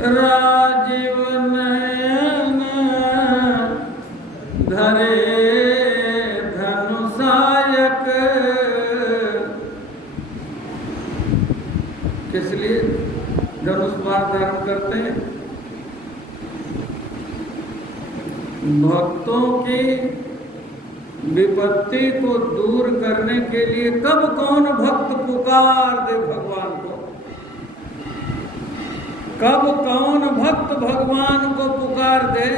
राजीव नयन धरे धनुषायक। किस लिए धनुष बाण धारण करते हैं? भक्तों की विपत्ति को दूर करने के लिए। कब कौन भक्त पुकार दे भगवान को, कब कौन भक्त भगवान को पुकार दे,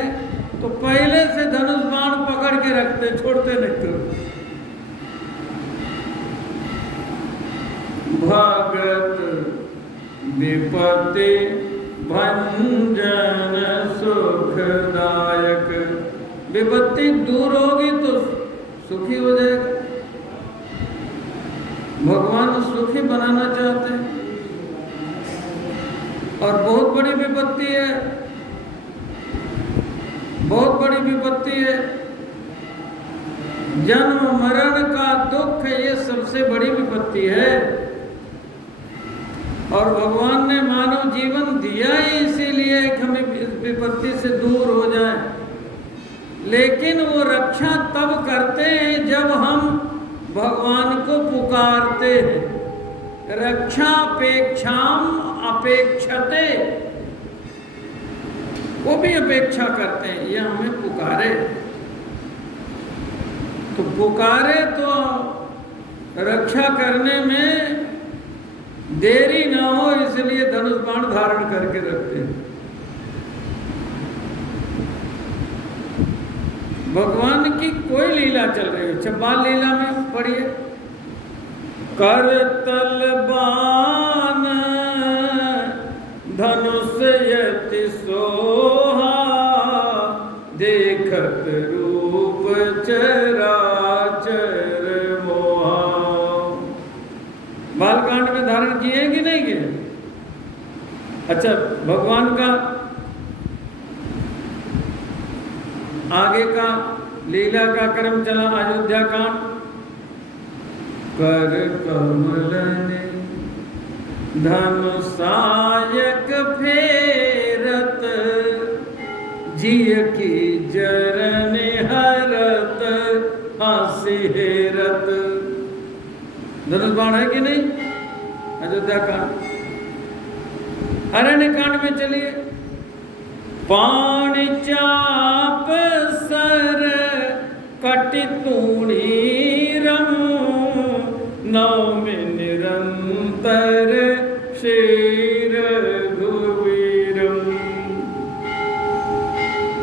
तो पहले से धनुष बाण पकड़ के रखते, छोड़ते नहीं। तो भगत विपत्ति भंजन सुखदायक। विपत्ति दूर होगी तो सुखी हो जाएगा। भगवान सुखी बनाना चाहते हैं और बहुत बड़ी विपत्ति है, बहुत बड़ी विपत्ति है। जन्म मरण का दुख, ये सबसे बड़ी विपत्ति है। और भगवान ने मानव जीवन दिया ही इसीलिए कि हमें इस विपत्ति से दूर हो जाए। लेकिन वो रक्षा तब करते हैं जब हम भगवान को पुकारते हैं। रक्षापेक्षाम अपेक्षते, वो भी अपेक्षा करते हैं, ये हमें पुकारे। तो पुकारे तो रक्षा करने में देरी ना हो, इसलिए धनुष बाण धारण करके रखते हैं। भगवान की कोई लीला चल रही है, चबाल लीला में पढ़िए। करतल बाण धनुष यति सोहा, देखत रूप चराचर मोहा। बालकांड में धारण किए कि नहीं किए? अच्छा, भगवान का आगे का लीला का क्रम चला। अयोध्या कांड। कर कमल ने धनुषायक फेरत, जिय की जरन हरत हासि हेरत। धनुष बाण है कि नहीं? अयोध्या कांड। अरण्य कांड में चलिए। पाणि चाप सर कटि तूणीरम, नौमि निरंतर शेर घुवीरम।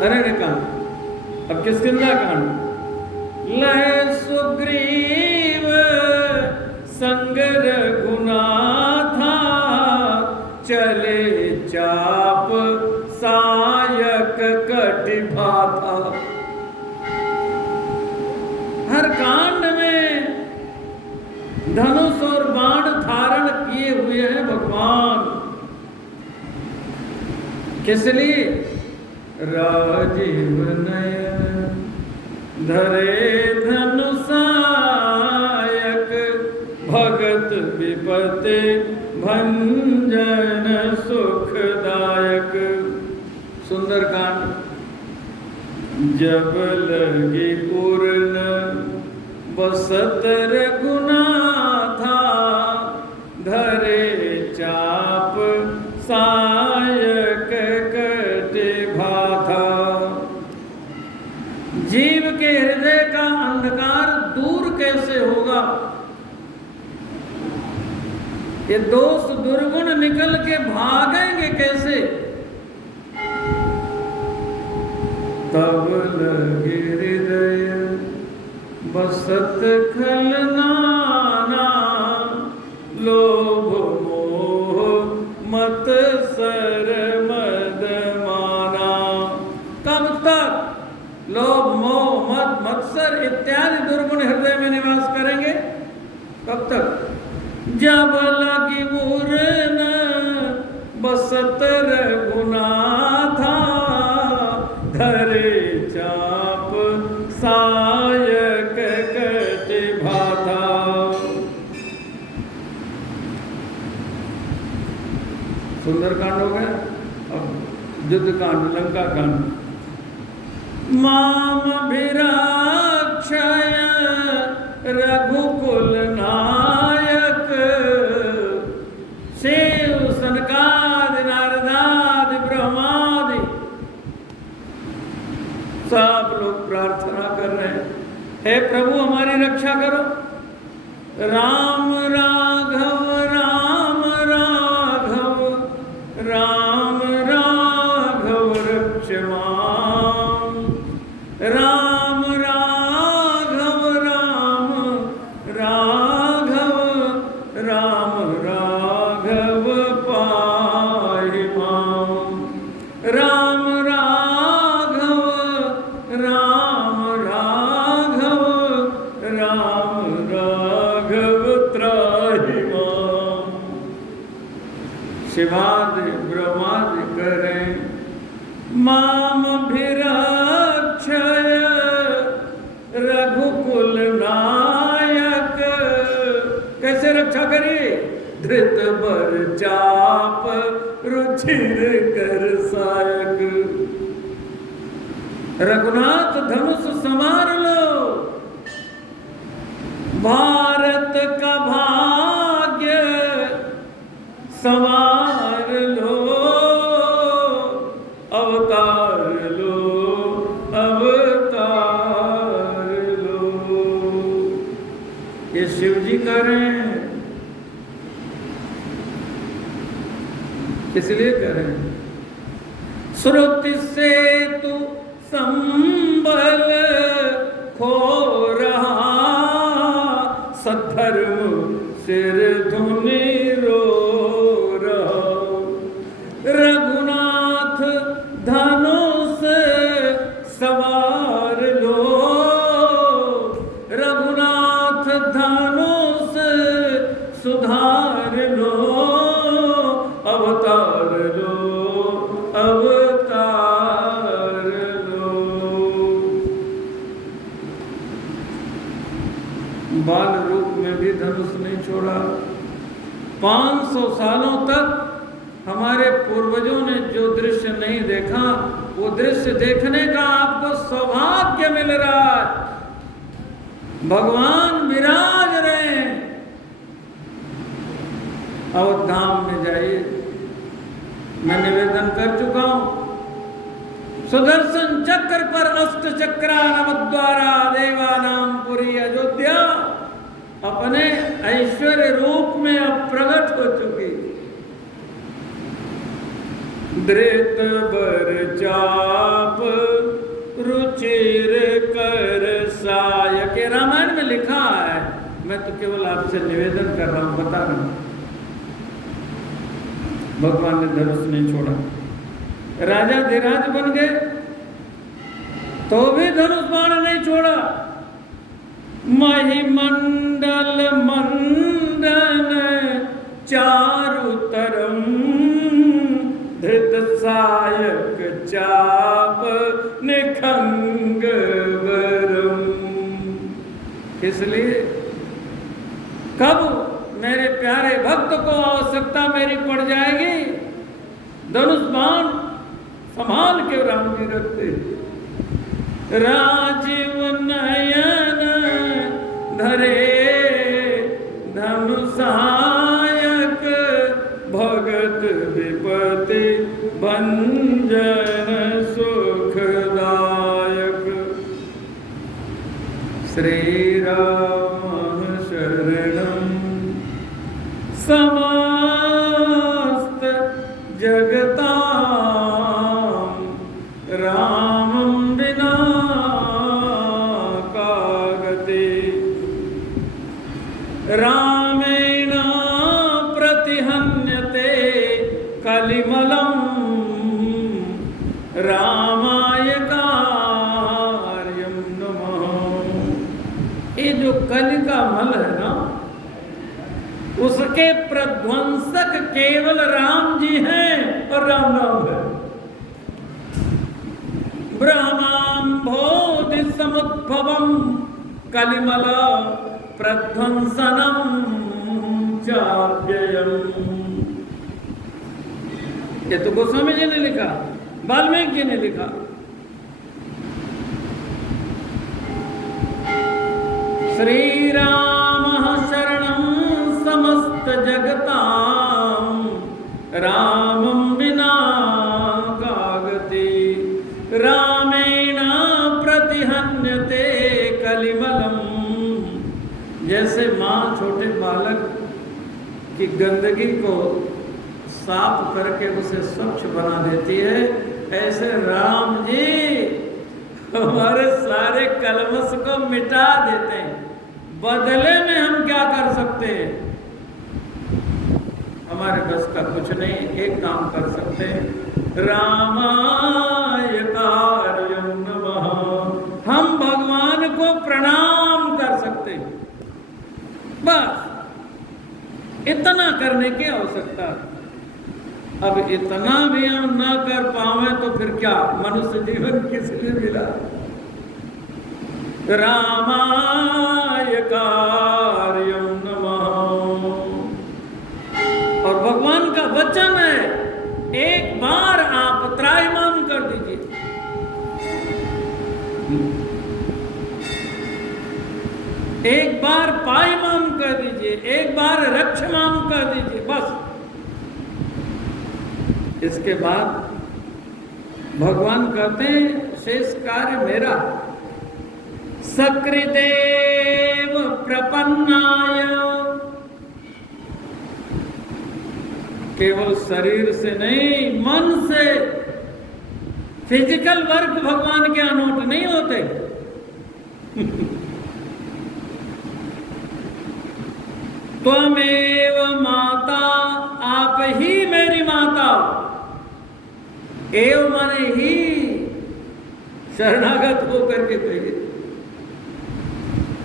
अरण्य कांड। अब किष्किंधा कांड। लय सुग्रीव संग रघुनाथा, चले चाप सायक कटिभाथा। हर कांड में धनुष और बाण धारण किए हुए हैं भगवान। किस लिए? राजीव नयन धरे धनुषायक, भगत विपत्ति भंजन सुखदायक। सुंदरकांड। जब लगी पूर्ण बसत रघुनाथा, धरे चाप सायक कटिभाथा। जीव के हृदय का अंधकार दूर कैसे होगा? ये दोष दुर्गुण निकल के भागेंगे कैसे? तब लगे हृदय बसत खल नाना, लोभ मोह मत सर मद माना। कब तक लोभ मोह मत मत्सर इत्यादि दुर्गुण हृदय में निवास करेंगे? कब तक? जब लगी मुरन बसत रघुनाथा, धरे चाप सायक कटिभाथा। सुंदरकांड हो गया। अब युद्ध कांड, लंका कांड। मामभिरक्षय रघुकुल नायक, शिव सनकादि नारदादि ब्रह्मादि सब लोग प्रार्थना कर रहे हैं, हे प्रभु हमारी रक्षा करो। राम राघव राम राघव राम राघव रक्ष माम, राम राघव राम राघव राम राघव पाहि माम, राम राघव राम राघव राम राघव त्राहि माम। शिवादि ब्रह्मादि करें मामभिरक्षय रघुकुल नायक। कैसे रक्षा करिए? धृत बर चाप रुचिर कर सायक। रघुनाथ धनुष संवार लो, भारत का भाग्य संवार लो, अवतार लो अवतार लो। ये शिव जी करें, इसलिए करें। श्रुति से तू संबल खो रहा, सद्धर्म सिर धुनि रो रहा। रघुनाथ धनुष सवार लो, रघुनाथ धनुष सुधार लो, अवतार लो अवतार लो। बाल रूप में भी धनुष नहीं छोड़ा। 500 सालों तक हमारे पूर्वजों ने जो दृश्य नहीं देखा, वो दृश्य देखने का आपको सौभाग्य मिल रहा है। भगवान विराज रहे हैं। अवधाम में जाइए, मैं निवेदन कर चुका हूं। सुदर्शन चक्र पर अष्ट चक्रा नवद्वारा देवानाम पुरी अयोध्या अपने ऐश्वर्य रूप में अब प्रकट हो चुकी। धृत बर चाप रुचिर कर सायक। रामायण में लिखा है, मैं तो केवल आपसे निवेदन कर रहा हूं, बता रहा हूं। भगवान ने धनुष नहीं छोड़ा। राजा धीराज बन गए तो भी धनुष बाण नहीं छोड़ा। महिमंडल मंडन चारु तरम, धृत सायक चाप निखंग वरम। इसलिए कब मेरे प्यारे भक्त को आवश्यकता मेरी पड़ जाएगी, धनुष बाण संभाल के राम जी रखते। राजीव नयन धरे धनुषायक, भगत विपति भंजन सुखदायक। श्री राम शरणम समस्त जगतां, रामं विना का गति। रामेण प्रतिहन्यते कलिमलं, रामाय कार्यं नमः। ये जो कलि का मल है ना, उसके प्रध्वंसक केवल राम जी हैं और राम नाम है। ब्रह्मांभोधि समुद्भवम कलिमल प्रध्वंसनम चाप्ययम्। ये तो गोस्वामी जी ने लिखा, वाल्मीकि जी ने लिखा। श्री राम शरणं समस्त जगतां, रामं विना कागति, रामेण प्रतिहन्यते कलिमलम्। जैसे माँ छोटे बालक की गंदगी को साफ करके उसे स्वच्छ बना देती है, ऐसे राम जी हमारे सारे कलमश को मिटा देते हैं। बदले में हम क्या कर सकते हैं? हमारे बस का कुछ नहीं, एक काम कर सकते हैं, रामाय कार्यं नमः। हम भगवान को प्रणाम कर सकते हैं, बस इतना करने की आवश्यकता है। अब इतना भी हम ना कर पावे तो फिर क्या मनुष्य जीवन किस लिए मिला? रामाय कार्यं नमः। और भगवान का वचन है, एक बार आप त्रायमाम कर दीजिए। एक बार पायमाम कर दीजिए, एक बार रक्षमाम कर दीजिए, बस। इसके बाद भगवान कहते हैं शेष कार्य मेरा। सकृदेव प्रपन्नाय, केवल शरीर से नहीं, मन से। फिजिकल वर्क भगवान के अनोट नहीं होते। त्वमेव माता, आप ही मेरी माता। एव माने ही, शरणागत होकर के कहिए।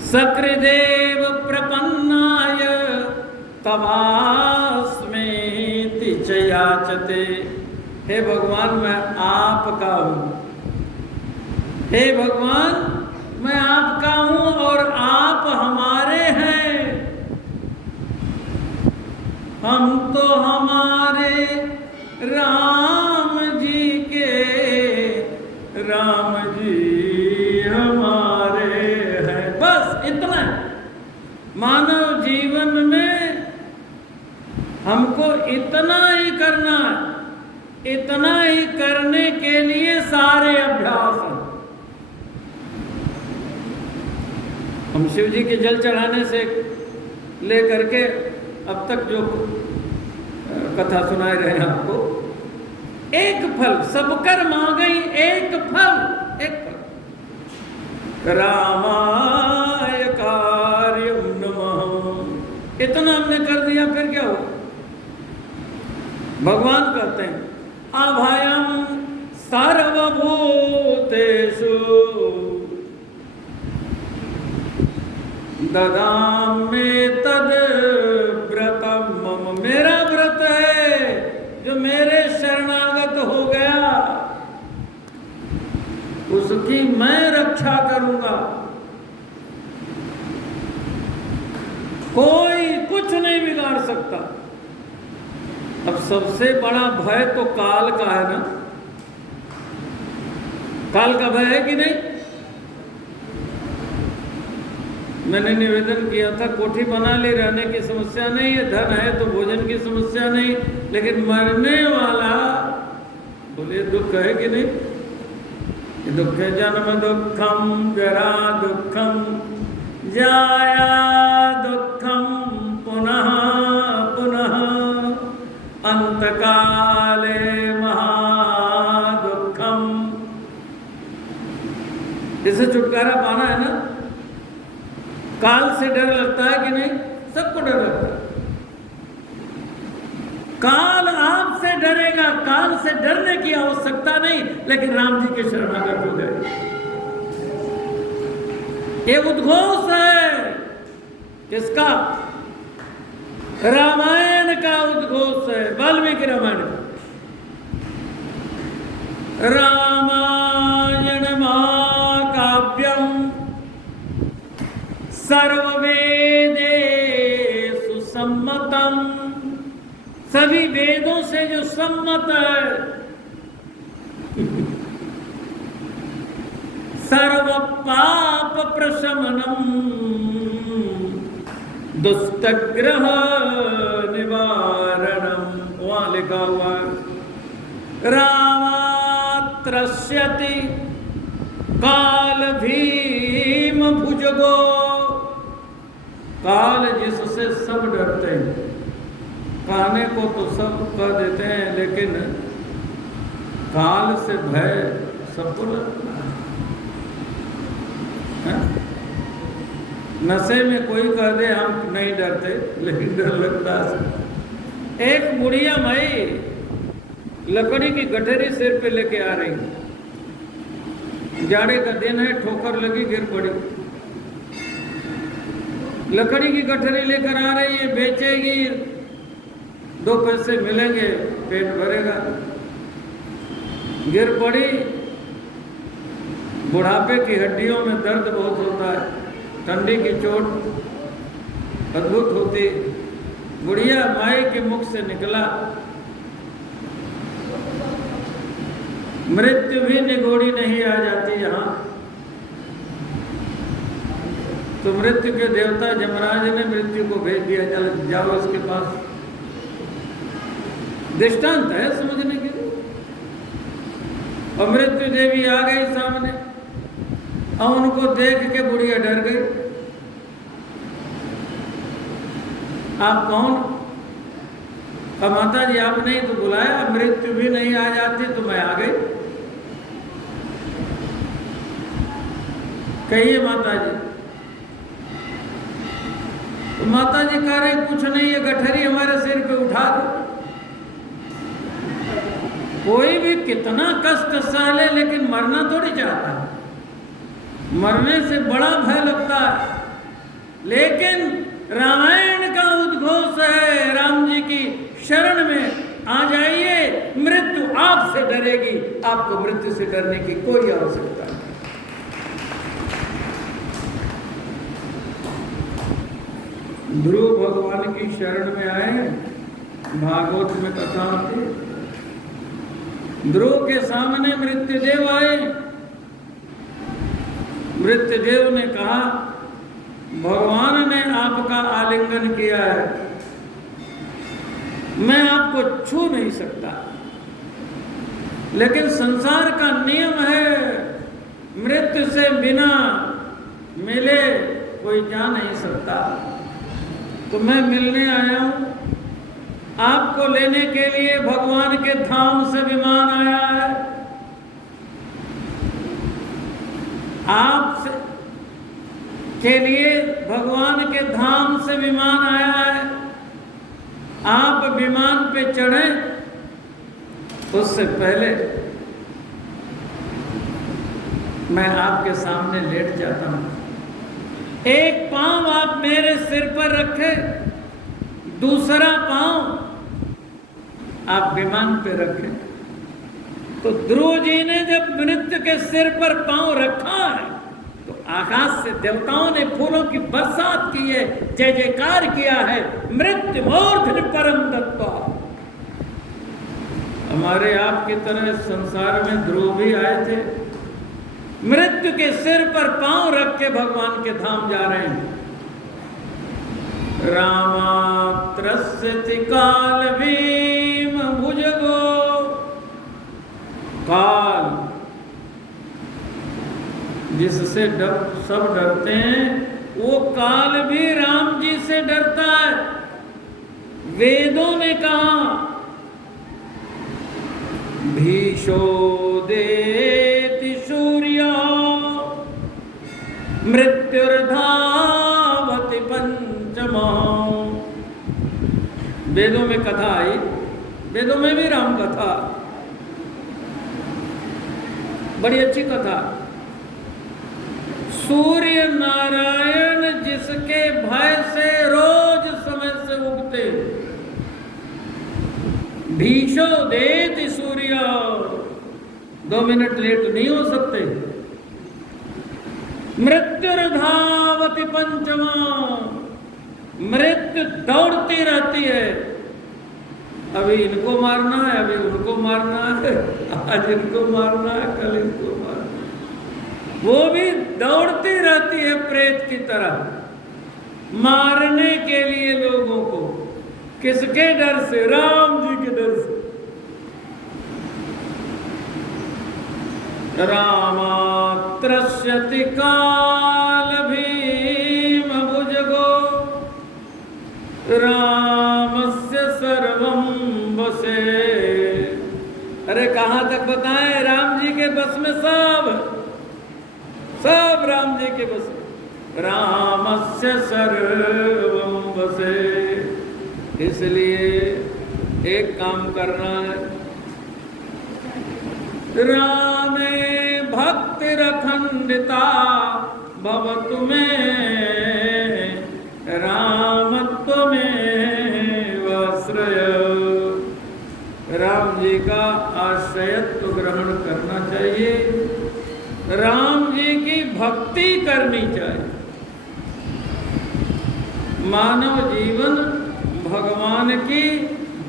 सकृदेव प्रपन्नाय तवास्मेति च याचते। हे भगवान मैं आपका हूं, हे भगवान मैं आपका हूं और आप हमारे हैं। हम तो हमारे राम जी के, राम जी हमारे हैं, बस इतना। मानव जीवन में हमको इतना ही करना है। इतना ही करने के लिए सारे अभ्यास हैं। हम शिव जी के जल चढ़ाने से लेकर के अब तक जो कथा सुनाए रहे हैं आपको, एक फल सबकर मांगई, एक फल, एक फल। रामाय कार्यं नमः। इतना हमने कर दिया, फिर क्या हो? भगवान कहते हैं अभयं सर्वभूतेषु ददामि तद व्रतम मम। मेरा व्रत है, जो मेरे शरणागत हो गया उसकी मैं रक्षा करूंगा। कोई कुछ नहीं बिगाड़ सकता। अब सबसे बड़ा भय तो काल का है ना। काल का भय है कि नहीं? मैंने निवेदन किया था, कोठी बना ले, रहने की समस्या नहीं है, धन है तो भोजन की समस्या नहीं, लेकिन मरने वाला बोले दुख है कि नहीं? दुख जन्म दुखम, जरा दुखम, जाया दुखम, पुनः पुनः अंतकाले महादुखम। इसे छुटकारा पाना है ना। काल से डर लगता है कि नहीं? सबको डर लगता है। काल आपसे डरेगा, काल से डरने की आवश्यकता नहीं, लेकिन राम जी के शरणागत हो गए। ये उद्घोष है किसका? रामायण का उद्घोष है, वाल्मीकि रामायण का। रामायण महाकाव्यम सर्ववेदेषु सम्मतम् सभी वेदों से जो सम्मत है, सर्व पाप प्रशमनम दुष्टग्रह निवारणम, वहां लिखा हुआ है रामात्रस्यति काल भीम भुजगो। काल जिससे सब डरते हैं, कहने को तो सब कह देते हैं, लेकिन काल से भय सबको लगता है। नशे में कोई कह दे हम नहीं डरते, लेकिन डर लगता है। एक बुढ़िया माई लकड़ी की गठरी सिर पे लेके आ रही, जाड़े का दिन है, ठोकर लगी, गिर पड़ी। लकड़ी की गठरी लेकर आ रही है, बेचेगी, 2 पैसे मिलेंगे, पेट भरेगा। गिर पड़ी, बुढ़ापे की हड्डियों में दर्द बहुत होता है, ठंडी की चोट अद्भुत होती। बुढ़िया माई के मुख से निकला, मृत्यु भी निगोड़ी नहीं आ जाती यहाँ। तो मृत्यु के देवता यमराज ने मृत्यु को भेज दिया, चल जाओ उसके पास। दृष्टांत है समझने के लिए। और मृत्यु देवी आ गई सामने, और उनको देख के बुढ़िया डर गई। आप कौन? माता जी आपने ही तो बुलाया, मृत्यु भी नहीं आ जाती तो मैं आ गई। कहिए माता जी। तो माता जी कह रहे कुछ नहीं, ये गठरी हमारे सिर पे उठा दो। कोई भी कितना कष्ट सह ले, लेकिन मरना थोड़ी चाहता है। मरने से बड़ा भय लगता है, लेकिन रामायण का उद्घोष है, राम जी की शरण में आ जाइए, मृत्यु आपसे डरेगी, आपको मृत्यु से डरने की कोई आवश्यकता नहीं। ध्रुव भगवान की शरण में आए, भागवत में कथा आती। ध्रुव के सामने मृत्युदेव आए। मृत्युदेव ने कहा, भगवान ने आपका आलिंगन किया है, मैं आपको छू नहीं सकता, लेकिन संसार का नियम है, मृत्यु से बिना मिले कोई जा नहीं सकता। तो मैं मिलने आया हूं, आपको लेने के लिए भगवान के धाम से विमान आया है। आप के लिए भगवान के धाम से विमान आया है। आप विमान पे चढ़े, उससे पहले मैं आपके सामने लेट जाता हूं। एक पांव आप मेरे सिर पर रखे, दूसरा पांव आप विमान पे रखे। तो ध्रुव जी ने जब मृत्यु के सिर पर पांव रखा है, तो आकाश से देवताओं ने फूलों की बरसात की है, जय जयकार किया है, मृत्यु मूर्धनि परम दत्ता। हमारे आपकी तरह संसार में ध्रुव भी आए थे, मृत्यु के सिर पर पांव रख के भगवान के धाम जा रहे हैं। रामात्रस्यति काल भीम भुजगो। काल जिससे सब डरते हैं, वो काल भी राम जी से डरता है। वेदों ने कहा, भीषो देति सूर्य मृत्युर्धावति पंचमा। वेदों में कथा आई, वेदों में भी राम कथा, बड़ी अच्छी कथा। सूर्य नारायण जिसके भय से रोज समय से उगते, भीषो देति सूर्य, 2 मिनट लेट नहीं हो सकते। मृत्युर्धावति पंचमा, मृत्यु दौड़ती रहती है अभी इनको मारना है, अभी उनको मारना है, आज इनको मारना है, कल इनको मारना है। वो भी दौड़ती रहती है प्रेत की तरह, मारने के लिए लोगों को। किसके डर से? राम जी के डर से। रामात्रस्यति काल भीम भुजगो रामस्य सर्वं वसे। अरे कहाँ तक बताएं? राम जी के बस में सब राम जी के बस में। रामस्य सर्वं वसे। इसलिए एक काम करना है, रामे भक्तिरखंडिता भवतु मे रामत्व में आश्रय। राम जी का आश्रयत्व ग्रहण करना चाहिए, राम जी की भक्ति करनी चाहिए। मानव जीवन भगवान की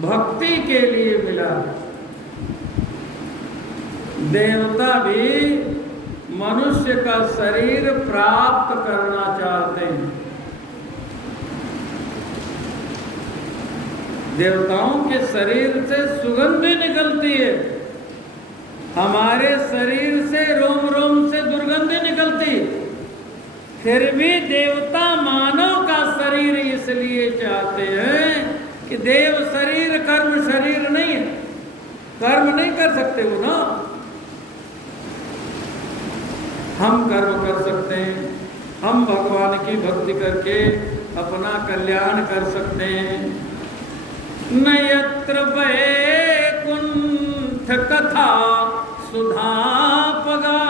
भक्ति के लिए मिला। देवता भी मनुष्य का शरीर प्राप्त करना चाहते हैं। देवताओं के शरीर से सुगंध निकलती है, हमारे शरीर से रोम रोम से दुर्गंध निकलती। फिर भी देवता मानव का शरीर इसलिए चाहते हैं कि देव शरीर कर्म शरीर नहीं है, कर्म नहीं कर सकते वो ना। हम कर्म कर सकते हैं, हम भगवान की भक्ति करके अपना कल्याण कर सकते हैं। न यत्र वैकुंठ कथा सुधापगा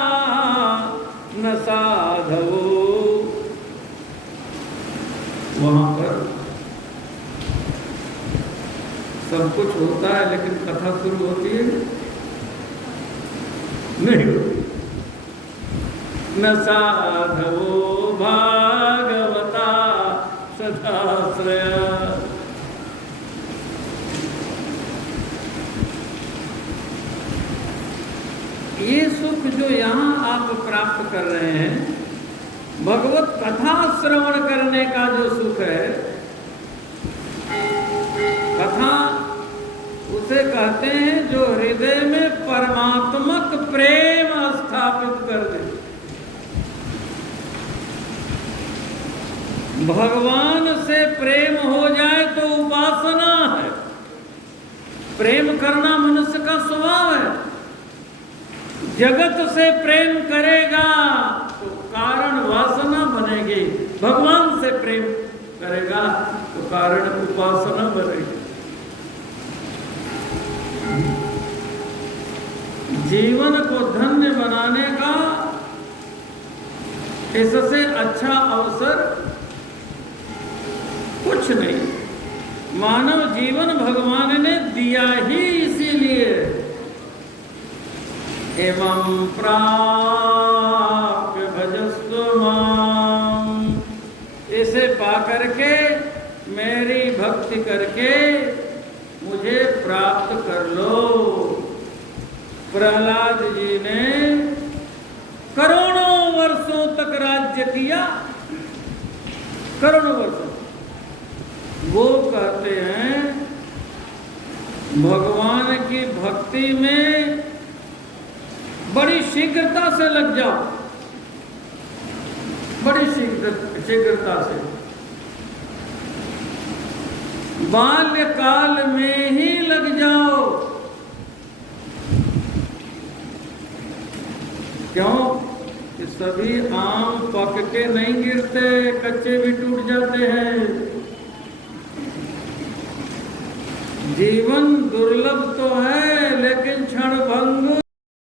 न साधवो। वहां पर सब कुछ होता है लेकिन कथा शुरू होती है नहीं होती। न साधवो भागवता सदाश्रय। ये सुख जो यहाँ आप प्राप्त कर रहे हैं, भगवत कथा श्रवण करने का जो सुख है, कथा उसे कहते हैं जो हृदय में परमात्मक प्रेम स्थापित कर दे। भगवान से प्रेम हो जाए तो उपासना है। प्रेम करना मनुष्य का स्वभाव है। जगत से प्रेम करेगा तो कारण वासना बनेगी, भगवान से प्रेम करेगा तो कारण उपासना बनेगी। जीवन को धन्य बनाने का इससे अच्छा अवसर कुछ नहीं। मानव जीवन भगवान ने दिया ही इसीलिए। एवं प्राप्य भजस्व माम। इसे पा करके मेरी भक्ति करके मुझे प्राप्त कर लो। प्रहलाद जी ने करोड़ों वर्षों तक राज्य किया, करोड़ों वर्षों। वो कहते हैं भगवान की भक्ति में बड़ी शीघ्रता से लग जाओ, बड़ी शीघ्रता से। बाल्यकाल में ही लग जाओ। क्यों? कि सभी आम पक के नहीं गिरते, कच्चे भी टूट जाते हैं। जीवन दुर्लभ तो है